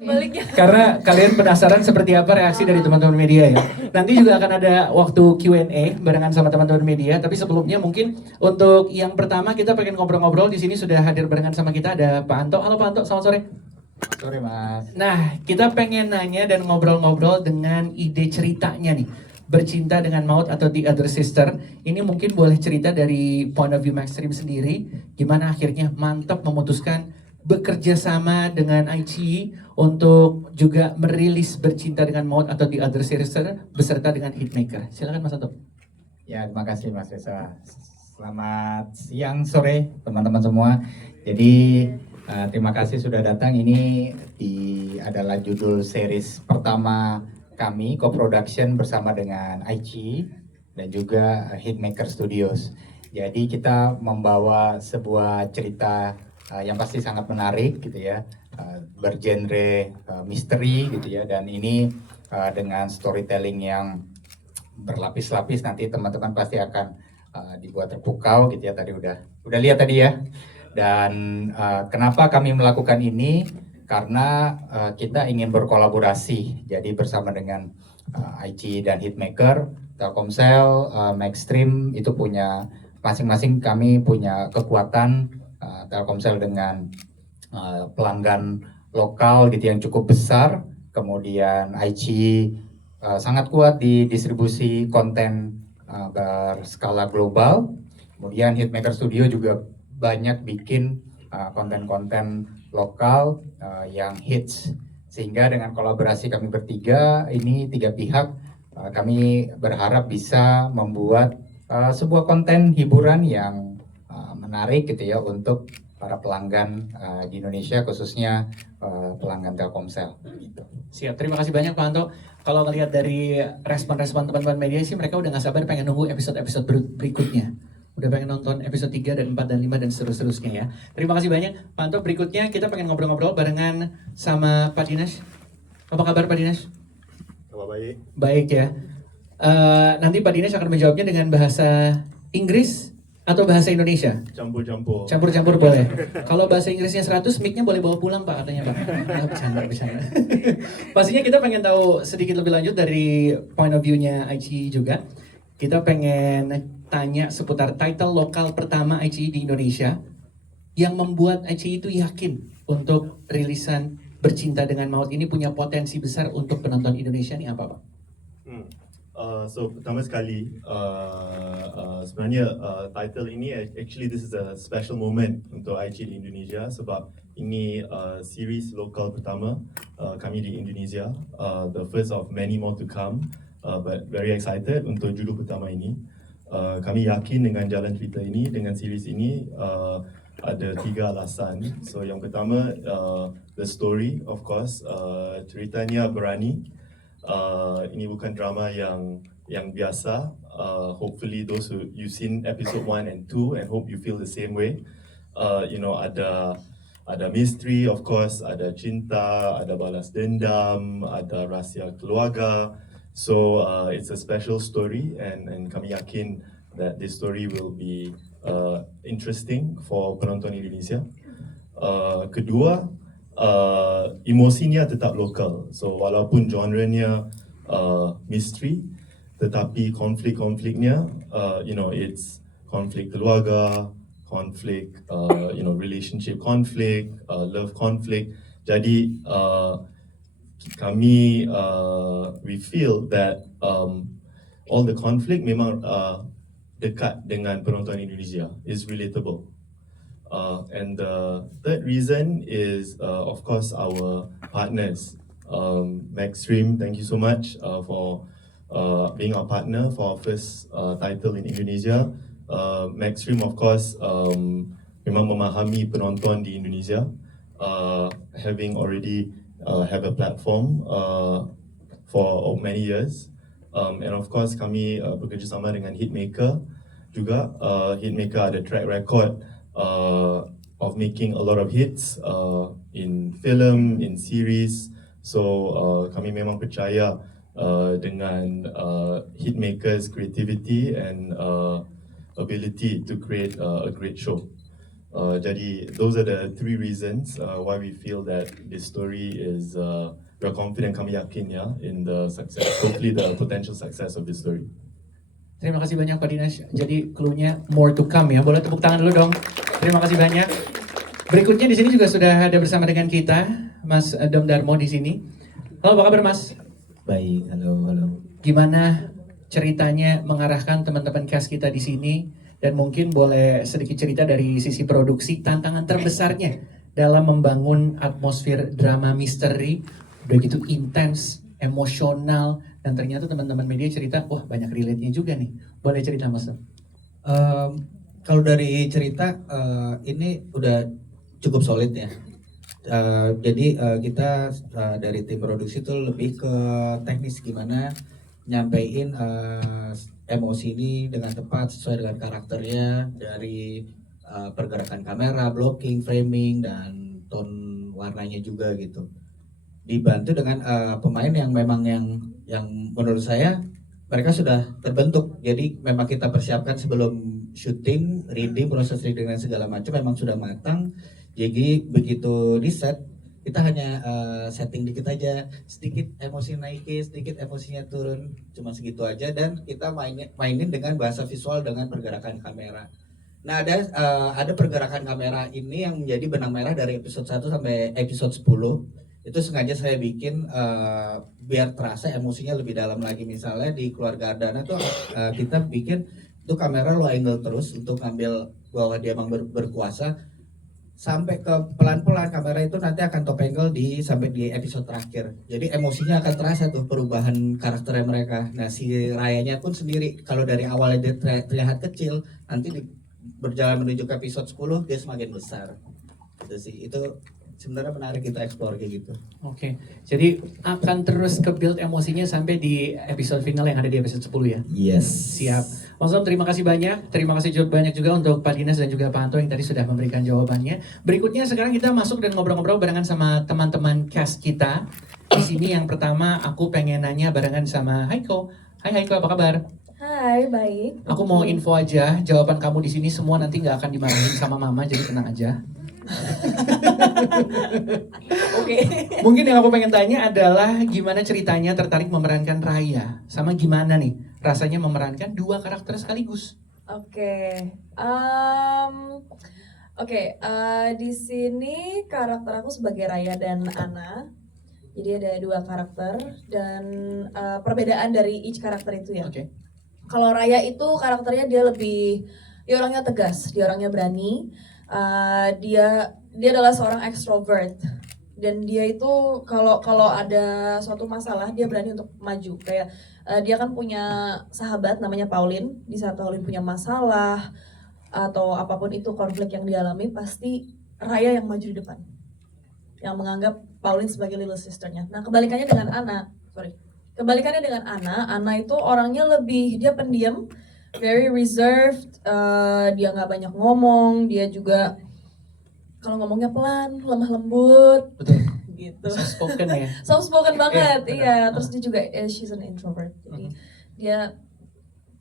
Baliknya. Karena kalian penasaran seperti apa reaksi dari teman-teman media ya. Nanti juga akan ada waktu Q&A barengan sama teman-teman media. Tapi sebelumnya mungkin untuk yang pertama kita pengen ngobrol-ngobrol. Di sini sudah hadir barengan sama kita ada Pak Anto. Halo Pak Anto, selamat sore. Sore Mas. Nah, kita pengen nanya dan ngobrol-ngobrol dengan ide ceritanya nih. Bercinta dengan Maut atau The Other Sister. Ini mungkin boleh cerita dari point of view Maxstream sendiri. Gimana akhirnya mantap memutuskan bekerja sama dengan ICI untuk juga merilis Bercinta dengan Maut atau The Other Sister beserta dengan Hitmaker. Silakan Mas Anto. Ya, terima kasih Mas Reza. Selamat siang, sore teman-teman semua. Jadi terima kasih sudah datang. Ini adalah judul series pertama kami co-production bersama dengan ICI dan juga Hitmaker Studios. Jadi kita membawa sebuah cerita yang pasti sangat menarik gitu ya, bergenre misteri gitu ya, dan ini dengan storytelling yang berlapis-lapis. Nanti teman-teman pasti akan dibuat terpukau gitu ya. Tadi udah lihat tadi ya. Dan kenapa kami melakukan ini? Karena kita ingin berkolaborasi. Jadi bersama dengan ICI dan Hitmaker, Telkomsel, Maxstream itu punya masing-masing, kami punya kekuatan. Telkomsel dengan pelanggan lokal gitu yang cukup besar, kemudian ICI sangat kuat di distribusi konten berskala global, kemudian Hitmaker Studio juga banyak bikin konten-konten lokal yang hits, sehingga dengan kolaborasi kami bertiga ini tiga pihak, kami berharap bisa membuat sebuah konten hiburan yang menarik gitu ya untuk para pelanggan di Indonesia, khususnya pelanggan Telkomsel. Gitu. Siap, terima kasih banyak Pak Anto. Kalau melihat dari respon-respon teman-teman media sih, mereka udah gak sabar pengen nunggu episode-episode berikutnya. Udah pengen nonton episode 3 dan 4 dan 5 dan seterusnya ya. Terima kasih banyak Pak Anto. Berikutnya kita pengen ngobrol-ngobrol barengan sama Pak Dinas. Apa kabar Pak Dinas? Kabar baik. Baik ya. Nanti Pak Dinas akan menjawabnya dengan bahasa Inggris atau bahasa Indonesia? Campur-campur. Campur-campur boleh. Kalau bahasa Inggrisnya 100, mic-nya boleh bawa pulang Pak katanya Pak. Bercanda. Pastinya kita pengen tahu sedikit lebih lanjut dari point of view-nya ICI juga. Kita pengen tanya seputar title lokal pertama ICI di Indonesia yang membuat ICI itu yakin untuk rilisan Bercinta dengan Maut ini punya potensi besar untuk penonton Indonesia nih apa Pak? So pertama sekali sebenarnya title ini actually this is a special moment untuk ICI di Indonesia sebab ini series lokal pertama kami di Indonesia, the first of many more to come, but very excited untuk judul pertama ini. Kami yakin dengan jalan cerita ini, dengan series ini ada 3 alasan. So yang pertama the story, of course, ceritanya berani. Ini bukan drama yang biasa. Hopefully those who you've seen episode 1 and 2 and hope you feel the same way. Ada mystery, of course, ada cinta, ada balas dendam, ada rahsia keluarga. So it's a special story and kami yakin that this story will be interesting for penonton Indonesia. Kedua, emosinya tetap lokal. So walaupun genrenya mystery, tetapi konflik-konfliknya, it's konflik keluarga, konflik, relationship conflict, love conflict. Jadi kami we feel that all the conflict memang dekat dengan penonton Indonesia, is relatable. And the third reason is, of course, our partners. Maxstream, thank you so much for being our partner for our first title in Indonesia. Maxstream, of course, memang memahami penonton di Indonesia, having already have a platform for many years. And of course, kami bekerjasama dengan Hitmaker juga. Hitmaker ada track record of making a lot of hits in film, in series. So kami memang percaya dengan Hitmaker's creativity and ability to create a great show. Jadi those are the three reasons why we feel that this story is we're confident, kami yakin ya in the success, hopefully the potential success of this story. Terima kasih banyak Pak Dinas. Jadi clue-nya more to come ya. Boleh tepuk tangan dulu dong. Terima kasih banyak. Berikutnya di sini juga sudah ada bersama dengan kita Mas Dom Darmo di sini. Halo, apa kabar Mas? Baik, halo. Gimana ceritanya mengarahkan teman-teman cast kita di sini, dan mungkin boleh sedikit cerita dari sisi produksi, tantangan terbesarnya dalam membangun atmosfer drama misteri udah gitu intens, emosional, dan ternyata teman-teman media cerita wah banyak relate-nya juga nih. Boleh cerita Mas? Kalau dari cerita ini udah cukup solid ya. Jadi kita dari tim produksi itu lebih ke teknis gimana nyampein emosi ini dengan tepat sesuai dengan karakternya, dari pergerakan kamera, blocking, framing, dan tone warnanya juga gitu. Dibantu dengan pemain yang memang yang menurut saya mereka sudah terbentuk. Jadi memang kita persiapkan sebelum syuting, reading, proses reading dan segala macam memang sudah matang. Jadi begitu di set kita hanya setting dikit aja, sedikit emosi naikin, sedikit emosinya turun, cuma segitu aja, dan kita mainin dengan bahasa visual dengan pergerakan kamera. Nah ada pergerakan kamera ini yang menjadi benang merah dari episode 1 sampai episode 10. Itu sengaja saya bikin biar terasa emosinya lebih dalam lagi. Misalnya di Keluarga Ardana tuh kita bikin itu kamera low angle terus untuk ngambil bahwa dia emang berkuasa, sampai ke pelan-pelan kamera itu nanti akan top angle sampai di episode terakhir. Jadi emosinya akan terasa tuh perubahan karakternya mereka. Nah si Rayanya pun sendiri kalau dari awalnya dia terlihat kecil, nanti berjalan menuju ke episode 10 dia semakin besar. Itu sih, itu sebenarnya menarik kita explore kayak gitu. Oke, jadi akan terus ke build emosinya sampai di episode final yang ada di episode 10 ya? Yes. Siap. Mas Dom, terima kasih banyak. Terima kasih banyak juga untuk Pak Dinas dan juga Pak Anto yang tadi sudah memberikan jawabannya. Berikutnya sekarang kita masuk dan ngobrol-ngobrol barengan sama teman-teman cast kita. Di sini yang pertama aku pengen nanya barengan sama Haiko. Hai Haiko, apa kabar? Hai, baik. Aku mau info aja, jawaban kamu di sini semua nanti nggak akan dimarahin sama Mama, jadi tenang aja. Oke. Mungkin yang aku pengen tanya adalah gimana ceritanya tertarik memerankan Raya, sama gimana nih rasanya memerankan dua karakter sekaligus. Oke. Di sini karakter aku sebagai Raya dan Ana. Jadi ada dua karakter dan perbedaan dari each karakter itu ya. Oke. Kalau Raya itu karakternya dia orangnya tegas, dia orangnya berani. Dia adalah seorang extrovert, dan dia itu kalau ada suatu masalah dia berani untuk maju. Kayak dia kan punya sahabat namanya Pauline. Di saat Pauline punya masalah atau apapun itu konflik yang dialami, pasti Raya yang maju di depan, yang menganggap Pauline sebagai little sisternya. Nah kebalikannya dengan Ana itu orangnya dia pendiam, very reserved, dia nggak banyak ngomong, dia juga kalau ngomongnya pelan, lemah lembut, Betul. gitu. Soft spoken ya. Soft spoken banget, Iya, iya. Terus dia juga she's an introvert, jadi dia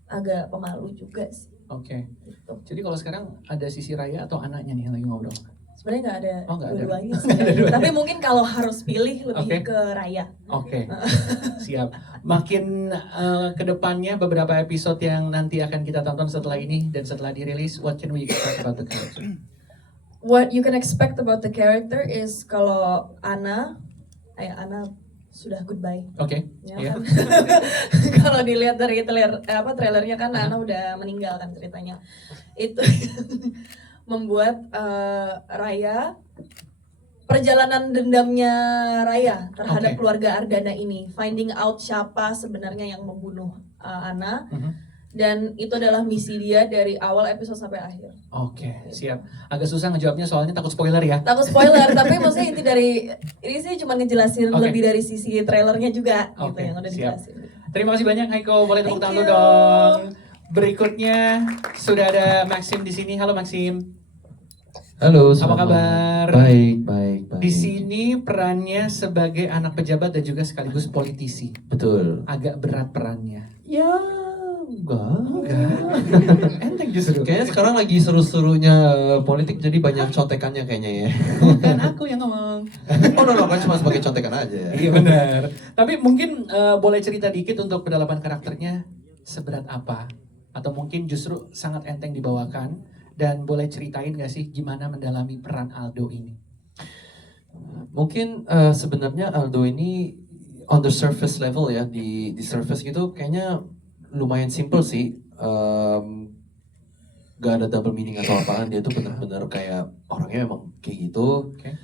agak pemalu juga sih. Oke. Gitu. Jadi kalau sekarang ada sisi Raya atau anaknya nih yang lagi ngobrol? Sebenarnya nggak ada Oh, nggak ada. dua-duanya sih. Nggak ada dua-duanya. Tapi mungkin kalau harus pilih lebih Oke. ke Raya. Oke, siap. Makin ke depannya beberapa episode yang nanti akan kita tonton setelah ini dan setelah dirilis, what can we expect about the character? What you can expect about the character is kalau Ana sudah goodbye. Oke, Ya iya. kan? Kalau dilihat dari trailernya kan Ana udah meninggal kan ceritanya. Itu membuat Raya, perjalanan dendamnya Raya terhadap Oke. keluarga Ardana ini, finding out siapa sebenarnya yang membunuh Ana. Mhm. Dan itu adalah misi dia dari awal episode sampai akhir. Oke, siap. Agak susah ngejawabnya soalnya takut spoiler ya. Takut spoiler, tapi maksudnya inti dari ini sih cuma ngejelasin Oke. lebih dari sisi trailernya juga gitu Oke, yang udah siap. dijelasin. Terima kasih banyak Haiko, boleh tepuk Thank tangan you. dulu dong. Berikutnya sudah ada Maxim di sini. Halo Maxim. Halo, Apa selamat. kabar? Baik. Di sini perannya sebagai anak pejabat dan juga sekaligus politisi. Betul. Agak berat perannya. Ya, Enggak. Enteng justru. Kayaknya sekarang lagi seru-serunya politik jadi banyak contekannya kayaknya ya. Bukan aku yang ngomong. Oh no, kan cuma sebagai contekan aja ya. Iya benar. Tapi mungkin boleh cerita dikit untuk pendalaman karakternya seberat apa? Atau mungkin justru sangat enteng dibawakan. Dan boleh ceritain gak sih gimana mendalami peran Aldo ini? Mungkin sebenarnya Aldo ini on the surface level ya, di surface gitu kayaknya lumayan simple sih. Gak ada double meaning atau apaan, dia tuh bener-bener kayak orangnya memang kayak gitu. Oke.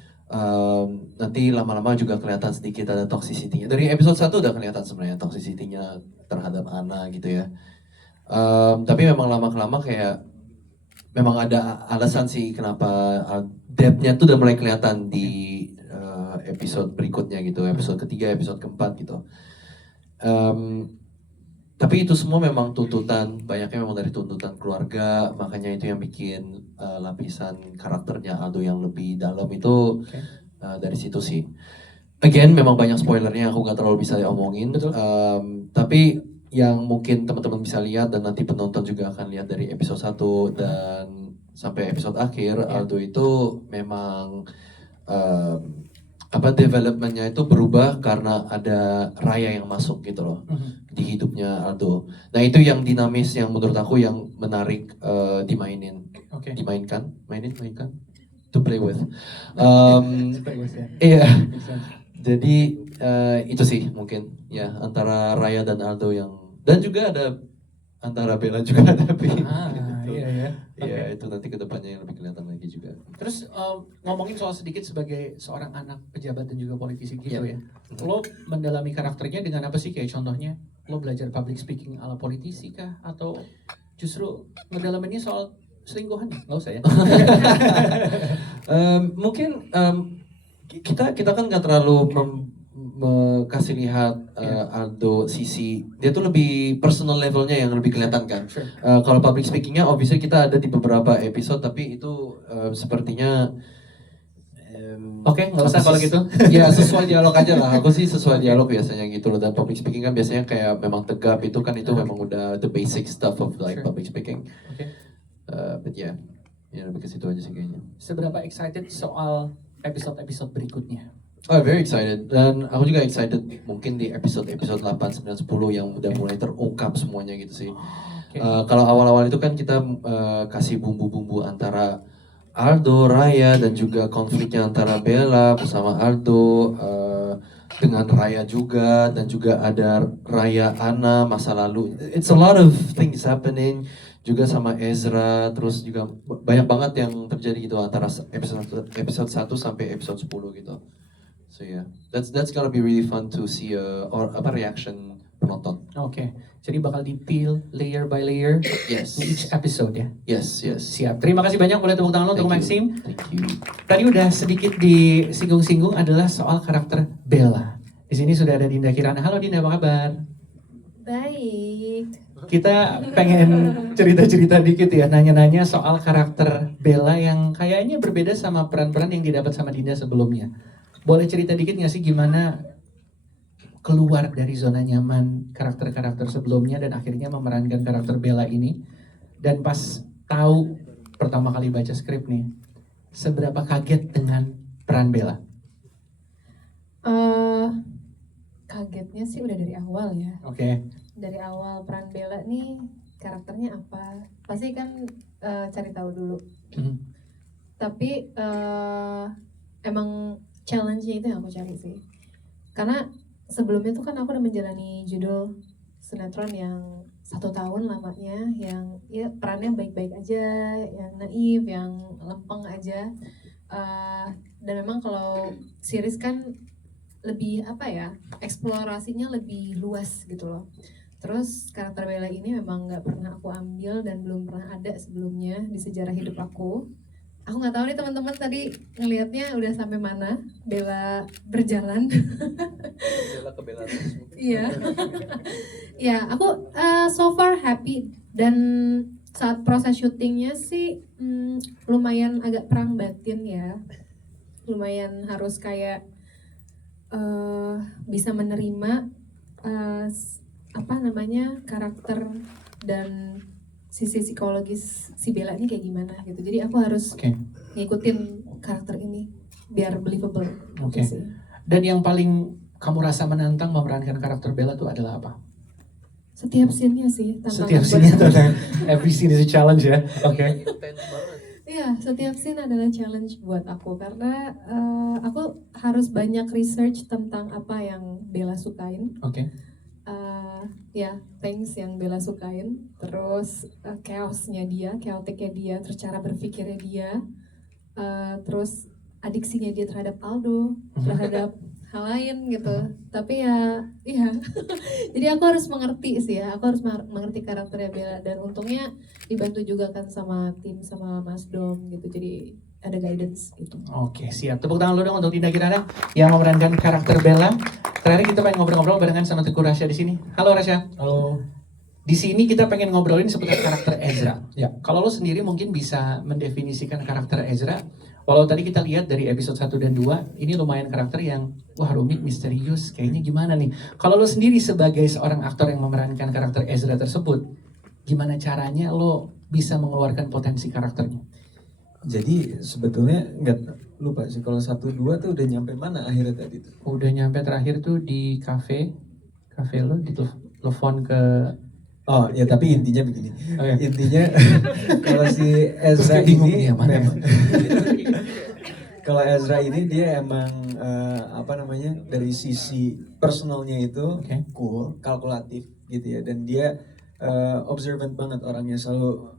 Nanti lama-lama juga kelihatan sedikit ada toxicity-nya. Dari episode 1 udah kelihatan sebenarnya toxicity-nya terhadap Ana gitu ya. Tapi memang lama-kelama kayak memang ada alasan sih kenapa depth-nya tuh udah mulai kelihatan di episode berikutnya gitu, episode ketiga, episode keempat gitu. Tapi itu semua memang tuntutan, banyaknya memang dari tuntutan keluarga, makanya itu yang bikin lapisan karakternya Aldo yang lebih dalam itu dari situ sih. Again, memang banyak spoilernya, aku nggak terlalu bisa omongin. Betul. Tapi yang mungkin teman-teman bisa lihat dan nanti penonton juga akan lihat dari episode 1 dan sampai episode akhir, Aldo itu memang developmentnya itu berubah karena ada Raya yang masuk gitu loh di hidupnya Aldo. Nah itu yang dinamis, yang menurut aku yang menarik dimainin, Oke. mainkan, to play with. Bagus ya. Iya. Make sense. Jadi itu sih mungkin ya antara Raya dan Aldo yang, dan juga ada antara Bella juga tapi Iya ya. ya itu nanti kedepannya yang lebih kelihatan lagi juga. Terus ngomongin soal sedikit sebagai seorang anak pejabat dan juga politisi gitu Iya. ya. Lo mendalami karakternya dengan apa sih, kayak contohnya lo belajar public speaking ala politisi kah, atau justru mendalaminnya soal selingkuhan? Nggak usah ya. Mungkin kita kan nggak terlalu kasih lihat Aldo sisi dia tuh lebih personal levelnya yang lebih kelihatan kan. Sure. Kalau public speakingnya obviously kita ada di beberapa episode tapi itu sepertinya Oke, nggak usah kalau gitu. ya sesuai dialog aja lah. Aku sih sesuai dialog biasanya gitu loh. Dan public speaking kan biasanya kayak memang tegap, itu kan itu memang udah the basic stuff of like Sure. public speaking. Oke. But ya lebih ke situ aja sih kayaknya. Seberapa excited soal episode-episode berikutnya? Oh, very excited. Dan aku juga excited mungkin di episode 8, 9, 10 yang udah mulai terungkap semuanya gitu sih. Oke. Kalau awal-awal itu kan kita kasih bumbu-bumbu antara Aldo, Raya, dan juga konfliknya antara Bella bersama Aldo dengan Raya juga, dan juga ada Raya Ana masa lalu. It's a lot of things happening juga sama Ezra, terus juga banyak banget yang terjadi gitu antara episode 1 sampai episode 10 gitu. So yeah, that's gonna be really fun to see reaction penonton. Oke. Jadi bakal di-peel layer by layer Yes. di each episode ya. Yes. Siap. Terima kasih banyak, boleh tepuk tangan lo untuk Thank you. Maxim. Thank you. Tadi udah sedikit disinggung-singgung adalah soal karakter Bella. Di sini sudah ada Dinda Kirana. Halo Dinda, apa kabar? Baik. Kita pengen cerita-cerita dikit ya, nanya-nanya soal karakter Bella yang kayaknya berbeda sama peran-peran yang didapat sama Dinda sebelumnya. Boleh cerita dikit nggak sih gimana keluar dari zona nyaman karakter-karakter sebelumnya dan akhirnya memerankan karakter Bella ini? Dan pas tahu pertama kali baca skrip nih, seberapa kaget dengan peran Bella? Kagetnya sih udah dari awal ya. Oke. Dari awal peran Bella nih karakternya apa? Pasti kan cari tahu dulu. Mhm. Tapi emang challenge-nya itu yang aku cari sih. Karena sebelumnya tuh kan aku udah menjalani judul sinetron yang 1 tahun lamanya, yang ya perannya baik-baik aja, yang naif, yang lempeng aja. Dan memang kalau series kan lebih apa ya, eksplorasinya lebih luas gitu loh. Terus karakter Bella ini memang nggak pernah aku ambil dan belum pernah ada sebelumnya di sejarah hidup aku. Aku nggak tahu nih teman-teman tadi ngelihatnya udah sampai mana Bella berjalan. Bella ke Bella terus. Iya. Ya, aku so far happy, dan saat proses syutingnya sih lumayan agak perang batin ya. Lumayan harus kayak bisa menerima karakter dan sisi psikologis si Bella ini kayak gimana gitu. Jadi aku harus Oke. ngikutin karakter ini biar believable. Oke. Gitu sih. Dan yang paling kamu rasa menantang memerankan karakter Bella itu adalah apa? Setiap scene-nya sih tantangan Setiap buat scene aku. tantangan. Every scene is a challenge ya. Oke. Iya, setiap scene adalah challenge buat aku karena aku harus banyak research tentang apa yang Bella sukain. Oke. Ya, things yang Bella sukain, terus chaosnya dia, chaoticnya dia, terus cara berpikirnya dia, terus adiksinya dia terhadap Aldo, terhadap hal lain gitu. Tapi ya, iya. Jadi aku harus mengerti sih ya, aku harus mengerti karakternya Bella dan untungnya dibantu juga kan sama tim sama Mas Dom gitu. Jadi ada guidance gitu. Oke, siap. Tepuk tangan dulu dong untuk Dinda Kirana yang memerankan karakter Bella. Terakhir kita pengen ngobrol-ngobrol barengan sama Teguh Rasya di sini. Halo Rasya. Halo. Di sini kita pengen ngobrolin seputar karakter Ezra. Ya, kalau lo sendiri mungkin bisa mendefinisikan karakter Ezra. Walau tadi kita lihat dari episode 1 dan 2, ini lumayan karakter yang wah rumit, misterius, kayaknya gimana nih. Kalau lo sendiri sebagai seorang aktor yang memerankan karakter Ezra tersebut, gimana caranya lo bisa mengeluarkan potensi karakternya? Jadi sebetulnya nggak lupa sih kalau 1-2 tuh udah nyampe mana akhirnya tadi tuh. Udah nyampe terakhir tuh di cafe lo, di telepon ke... Oh ya tapi intinya begini. Oh, ya. Intinya kalau si Ezra Terus bingung ini nih, mana memang kalau Ezra ini dia emang apa namanya dari sisi personalnya itu Oke. cool, kalkulatif gitu ya dan dia observant banget orangnya selalu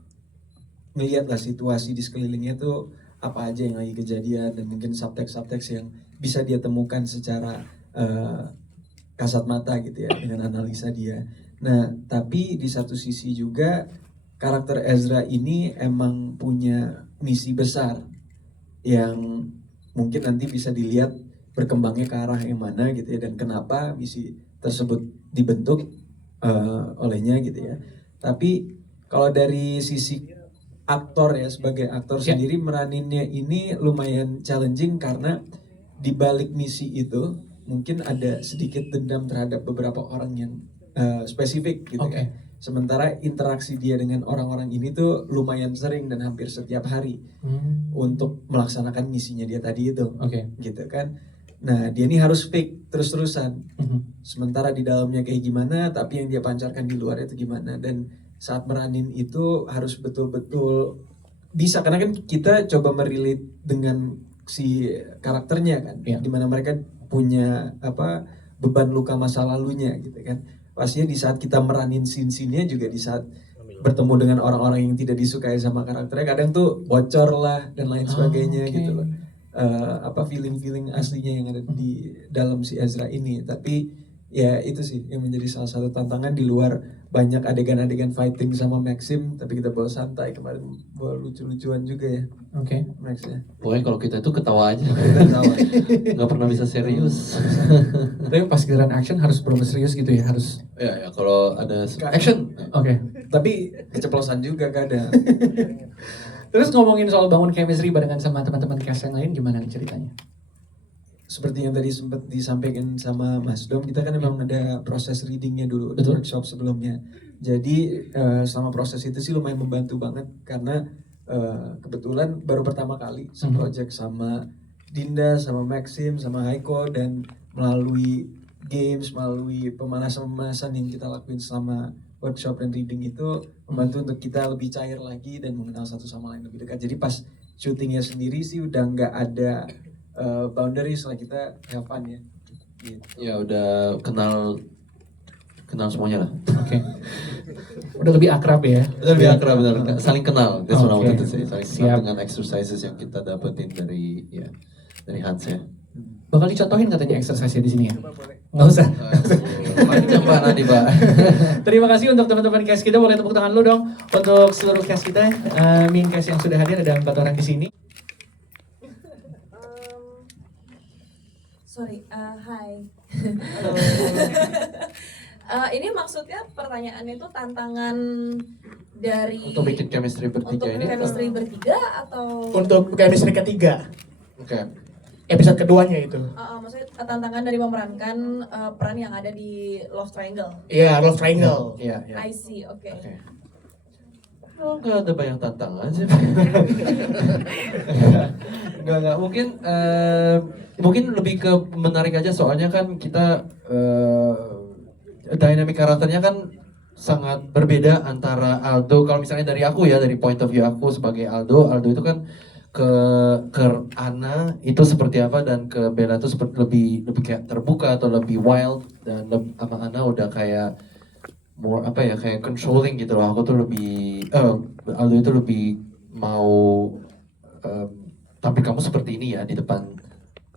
melihat lah situasi di sekelilingnya tuh apa aja yang lagi kejadian dan mungkin subtext yang bisa dia temukan secara kasat mata gitu ya dengan analisa dia. Nah, tapi di satu sisi juga karakter Ezra ini emang punya misi besar yang mungkin nanti bisa dilihat berkembangnya ke arah yang mana gitu ya dan kenapa misi tersebut dibentuk olehnya gitu ya. Tapi kalau dari sisi aktor ya sebagai aktor Ya. sendiri meraninnya ini lumayan challenging karena di balik misi itu mungkin ada sedikit dendam terhadap beberapa orang yang spesifik gitu Oke. kan. Sementara interaksi dia dengan orang-orang ini tuh lumayan sering dan hampir setiap hari untuk melaksanakan misinya dia tadi itu Oke. gitu kan. Nah dia ini harus fake terus-terusan. Sementara di dalamnya kayak gimana, tapi yang dia pancarkan di luar itu gimana. Dan saat meranin itu harus betul-betul bisa, karena kan kita coba merelate dengan si karakternya kan, Iya. dimana mereka punya apa beban luka masa lalunya gitu kan. Pastinya di saat kita meranin scene-nya juga di saat bertemu dengan orang-orang yang tidak disukai sama karakternya, kadang tuh bocor lah dan lain sebagainya Oke. gitu loh. Apa feeling-feeling aslinya yang ada di dalam si Ezra ini. Tapi ya itu sih yang menjadi salah satu tantangan di luar banyak adegan-adegan fighting sama Maxim, tapi kita bawa santai kemarin, bawa lucu-lucuan juga ya Oke. Max ya. Pokoknya kalau kita itu ketawa aja, Kita tahu. nggak pernah bisa serius. Tapi pas giliran action harus benar serius gitu ya, harus. Ya kalau ada action, Oke. Tapi keceplosan juga kadang. Terus ngomongin soal bangun chemistry barengan sama teman-teman cast yang lain, gimana nih ceritanya? Seperti yang tadi sempat disampaikan sama Mas Dom, kita kan memang ada proses readingnya dulu, ada Betul. workshop sebelumnya. Jadi selama proses itu sih lumayan membantu banget karena kebetulan baru pertama kali se-project sama Dinda, sama Maxim, sama Haiko, dan melalui games, melalui pemanasan-pemanasan yang kita lakuin selama workshop dan reading itu membantu untuk kita lebih cair lagi dan mengenal satu sama lain lebih dekat. Jadi pas syutingnya sendiri sih udah nggak ada boundaries lah, kita have fun ya. Gitu. ya udah kenal semuanya lah. Oke. Udah lebih akrab ya. Lebih akrab, benar. Saling kenal. That's what I Oke. wanted to say. Saling Siap. kenal dengan exercises yang kita dapetin dari Hans ya. Bakal dicontohin katanya exercise di sini ya. Nggak usah. Panjang Pak nanti Pak. Terima kasih untuk teman-teman cast kita. Boleh tepuk tangan lu dong untuk seluruh cast kita, main cast yang sudah hadir, ada 4 orang di sini. Hai. Ini maksudnya pertanyaannya itu tantangan dari Untuk bikin chemistry bertiga untuk ini. chemistry bertiga atau Untuk chemistry ketiga, Oke. episode keduanya itu. maksudnya tantangan dari memerankan peran yang ada di Love Triangle. Iya, Love Triangle. Iya, iya. I see, oke. Oke. Oh, nggak ada banyak tantangan sih. Nggak. Mungkin lebih ke menarik aja soalnya kan kita dynamic karakternya kan sangat berbeda antara Aldo. Kalau misalnya dari aku ya, dari point of view aku sebagai Aldo itu kan ke Ana itu seperti apa dan ke Bella itu seperti lebih kayak terbuka atau lebih wild dan sama Ana udah kayak more apa ya kayak controlling gitu loh. Aku tuh lebih Aldo itu lebih mau tampil kamu seperti ini ya di depan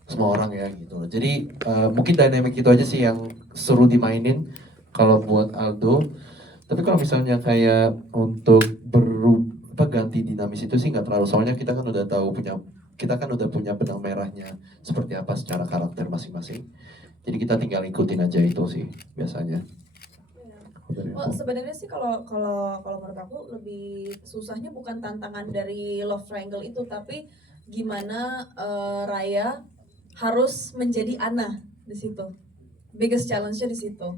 semua orang ya gitu loh. Jadi mungkin dynamic itu aja sih yang seru dimainin kalau buat Aldo. Tapi kalau misalnya kayak untuk ganti dinamis itu sih nggak terlalu, soalnya kita kan udah punya benang merahnya seperti apa secara karakter masing-masing. Jadi kita tinggal ikutin aja itu sih biasanya. Oh, sebenarnya sih kalau menurut aku lebih susahnya bukan tantangan dari love triangle itu, tapi gimana Raya harus menjadi Ana di situ. Biggest challenge-nya di situ.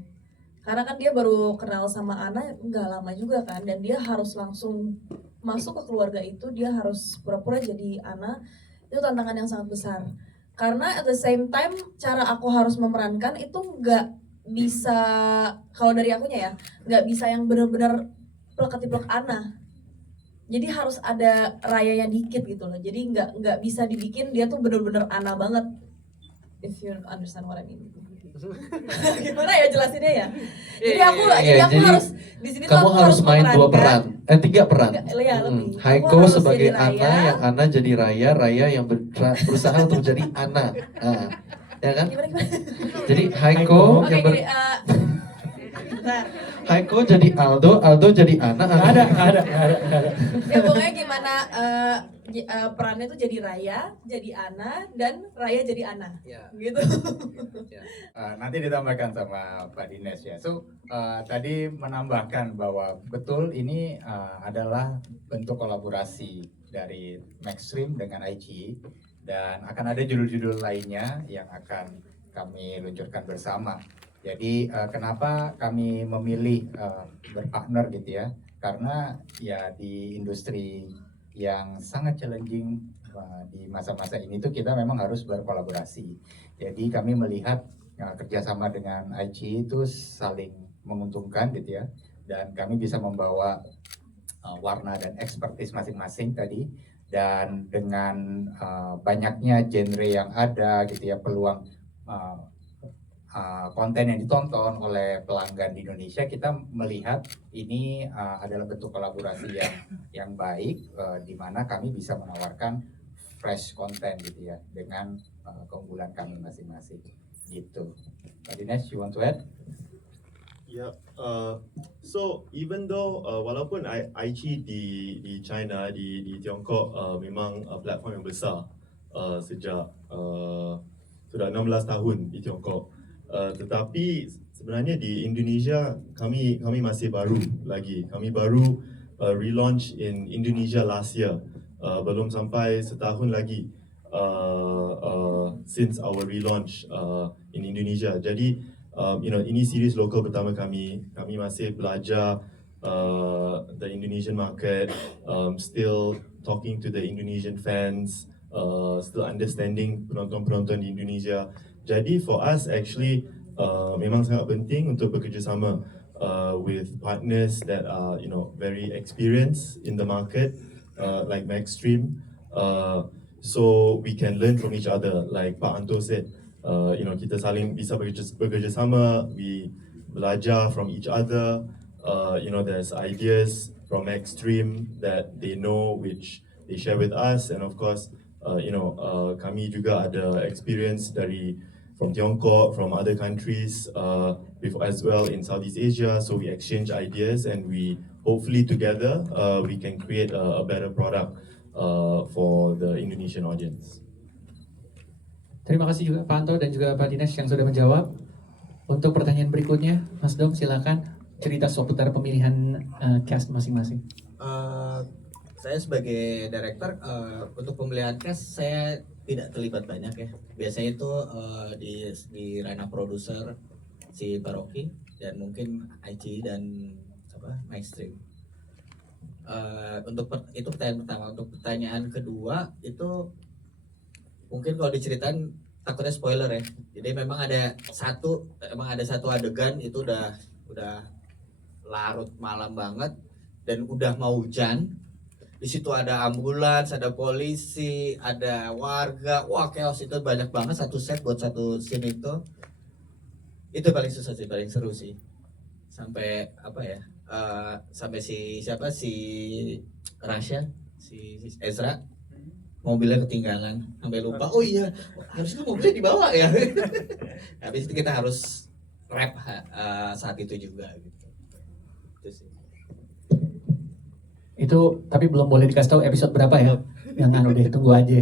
Karena kan dia baru kenal sama Ana nggak lama juga kan, dan dia harus langsung masuk ke keluarga itu, dia harus pura-pura jadi Ana. Itu tantangan yang sangat besar. Karena at the same time cara aku harus memerankan itu nggak bisa, kalau dari akunya ya, nggak bisa yang benar-benar plek-ketiplek Ana. Jadi harus ada Rayanya dikit gitu loh. Jadi nggak bisa dibikin dia tuh benar-benar Ana banget. If you understand what I mean. Gimana ya jelasinnya ya? Jadi aku harus di sini tuh kamu aku harus main dua memerankan. peran, 3 peran. Iya, lebih. Aku Haiko harus sebagai jadi Raya. Ana, yang Ana jadi Raya, Raya yang berusaha untuk jadi Ana. Nah, ya kan? Gimana? Jadi Haiko Oke, yang gini, bentar. Haiko jadi Aldo, Aldo jadi Ana. Nggak ada. Ya pokoknya gimana perannya tuh jadi Raya, jadi Ana, dan Raya jadi Ana. Ya. Gitu. Nanti ditambahkan sama Pak Dines ya. So tadi menambahkan bahwa betul ini adalah bentuk kolaborasi dari Maxstream dengan IG, dan akan ada judul-judul lainnya yang akan kami luncurkan bersama. Jadi kenapa kami memilih berpartner gitu ya? Karena ya di industri yang sangat challenging di masa-masa ini tuh kita memang harus berkolaborasi. Jadi kami melihat kerjasama dengan IG itu saling menguntungkan gitu ya, dan kami bisa membawa warna dan expertise masing-masing tadi, dan dengan banyaknya genre yang ada gitu ya, peluang konten yang ditonton oleh pelanggan di Indonesia, kita melihat ini adalah bentuk kolaborasi yang baik, di mana kami bisa menawarkan fresh konten gitu ya dengan keunggulan kami masing-masing gitu. Pak Dinesh, you want to add? Yeah. So even though walaupun IG di China di Tiongkok memang platform yang besar sejak sudah 16 tahun di Tiongkok. Tetapi sebenarnya di Indonesia kami masih baru lagi. Kami baru relaunch in Indonesia last year. Belum sampai setahun lagi since our relaunch in Indonesia. Jadi ini series lokal pertama kami. Kami masih belajar the Indonesian market, still talking to the Indonesian fans, still understanding penonton-penonton di Indonesia. Jadi for us actually memang sangat penting untuk bekerjasama with partners that are very experienced in the market, like Maxstream, so we can learn from each other. Like Pak Anto said, kita saling bisa bekerjasama, we belajar from each other. There's ideas from Maxstream that they know, which they share with us, and of course, kami juga ada experience from Tiongkok, from other countries, as well in Southeast Asia. So we exchange ideas, and we hopefully together we can create a better product for the Indonesian audience. Terima kasih juga Pak Anto dan juga Pak Dinesh yang sudah menjawab. Untuk pertanyaan berikutnya, Mas Dom silakan cerita seputar pemilihan cast masing-masing. Saya sebagai director untuk pemilihan cast saya tidak terlibat banyak ya. Biasanya itu di ranah produser si Paroki dan mungkin IG dan Maxstream. itu pertanyaan pertama. Untuk pertanyaan kedua itu mungkin kalau diceritain takutnya spoiler ya. Jadi memang ada satu adegan itu udah larut malam banget dan udah mau hujan. Di situ ada ambulans, ada polisi, ada warga. Wah, chaos itu banyak banget satu set buat satu scene itu. Itu paling susah sih, paling seru sih. Sampai sampai si Rasya, si Ezra mobilnya ketinggalan sampai lupa. Oh iya, harusnya mobilnya dibawa ya. Habis itu kita harus rap saat itu juga gitu. Itu sih. Itu tapi belum boleh dikasih tahu episode berapa ya. Yang deh, tunggu aja.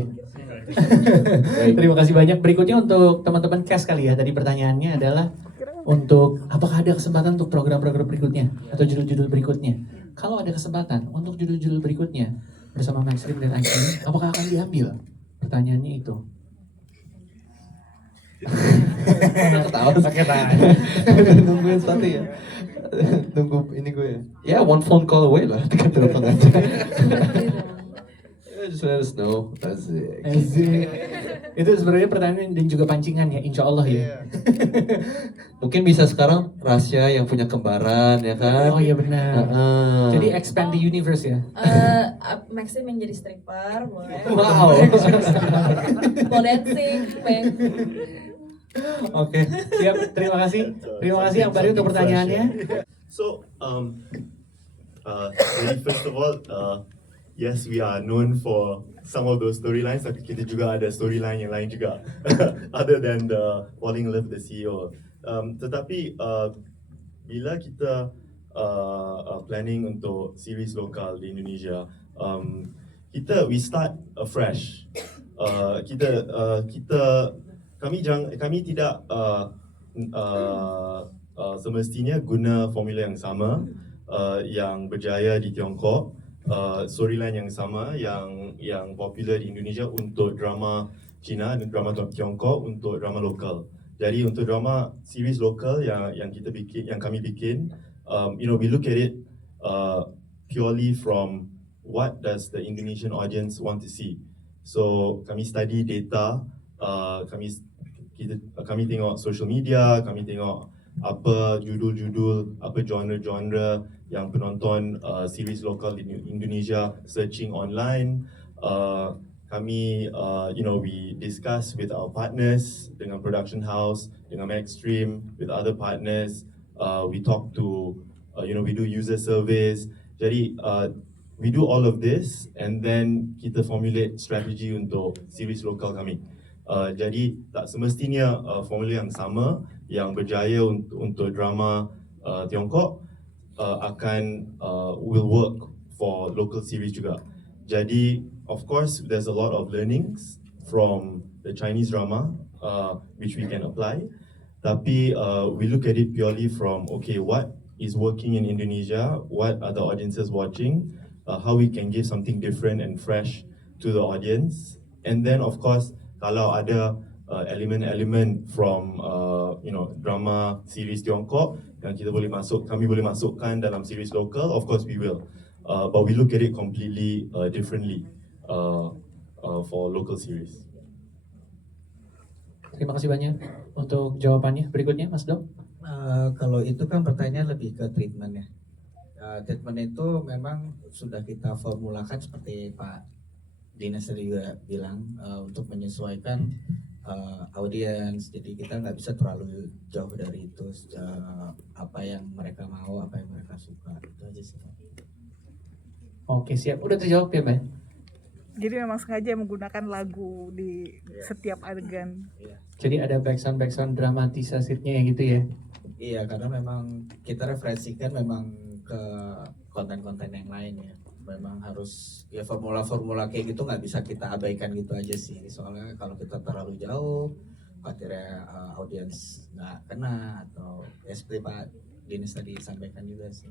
Terima kasih banyak. Berikutnya untuk teman-teman cast kali ya. Tadi pertanyaannya adalah untuk apakah ada kesempatan untuk program-program berikutnya atau judul-judul berikutnya. Kalau ada kesempatan untuk judul-judul berikutnya bersama Mainstream dan IC, apakah akan diambil? Pertanyaannya itu. Ketawa pakai nungguin satu ya. Nunggu ini gue ya. Ya, one phone call away lah. Tinggal telepon aja. Just let us know. That's it. Itu sebenarnya pertanyaan dan juga pancingan ya, insya Allah ya. Mungkin bisa sekarang Rasya yang punya kembaran ya kan? Oh iya benar. Heeh. Jadi expand the universe ya. Maxim yang jadi stripper, boleh. Wow. Mau dancing, pengen. Oke, siap. Terima kasih. Terima kasih yang baru untuk pertanyaannya. So, jadi first of all, yes, we are known for some of those storylines, tapi kita juga ada storyline yang lain juga, other than the falling in love with the CEO. Tetapi bila kita planning untuk series lokal di Indonesia, we start afresh. Kami tidak semestinya guna formula yang sama yang berjaya di Tiongkok, storyline yang sama yang popular di Indonesia untuk drama Cina dan drama Tiongkok untuk drama lokal. Jadi untuk drama series lokal yang kami bikin, we look at it purely from what does the Indonesian audience want to see. So kami study data, kami tengok social media, kami tengok apa judul-judul, apa genre-genre yang penonton series lokal di Indonesia searching online. We discuss with our partners, dengan production house, dengan Maxstream, with other partners. We talk to, we do user surveys. Jadi we do all of this and then kita formulate strategi untuk series lokal kami. Jadi tak semestinya formula yang sama yang berjaya untuk drama Tiongkok will work for local series juga. Jadi of course there's a lot of learnings from the Chinese drama which we can apply. Tapi we look at it purely from what is working in Indonesia, what are the audiences watching, how we can give something different and fresh to the audience, and then of course kalau ada elemen-elemen from drama series Tiongkok yang kami boleh masukkan dalam series lokal, of course we will. But we look at it completely differently for local series. Terima kasih banyak untuk jawabannya. Berikutnya Mas Dok. Kalau itu kan pertanyaan lebih ke treatment ya. Treatment itu memang sudah kita formulakan seperti Pak Dinas tadi juga bilang, untuk menyesuaikan audiens. Jadi kita nggak bisa terlalu jauh dari itu, apa yang mereka mau, apa yang mereka suka, itu aja sih. Oke, siap. Udah terjawab ya, Mbak? Jadi memang sengaja menggunakan lagu di setiap adegan. Jadi ada backsound dramatisasinya gitu ya? Iya, karena memang kita referensikan memang ke konten-konten yang lain ya. Memang harus ya formula-formula kayak gitu nggak bisa kita abaikan gitu aja sih. Soalnya kalau kita terlalu jauh, khawatirnya audiens nggak kena atau ya seperti Pak Dinis tadi sampaikan juga sih.